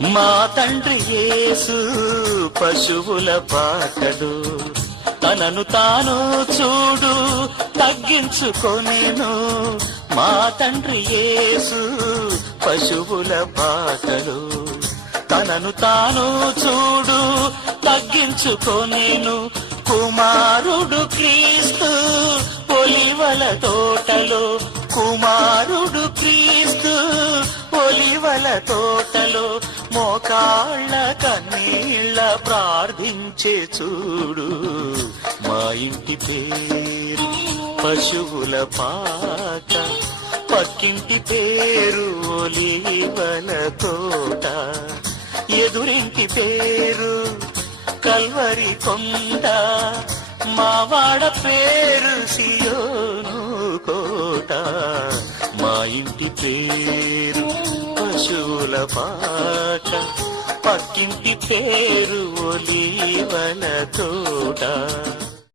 మా తండ్రి యేసు పశువుల పాటడు, తనను తాను చూడు తగ్గించుకొనేను. మా తండ్రి యేసు పశువుల పాటడు, తనను తాను చూడు తగ్గించుకొనేను. కుమారుడు క్రీస్తు ఒలివల తోటలో, కుమారుడు క్రీస్తు ఒలివల తోటలో మోకాళ్ళ కన్నీళ్ళ ప్రార్థించే చూడు. మా ఇంటి పేరు పశువుల పాట, పక్కింటి పేరు ఒలివల తోట, ఎదురింటి పేరు కల్వరి కొండ, మావాడ పేరు సియోను కోట. మా ఇంటి పేరు పశువుల పాట, పక్కింటి పేరు ఒలివల తోట.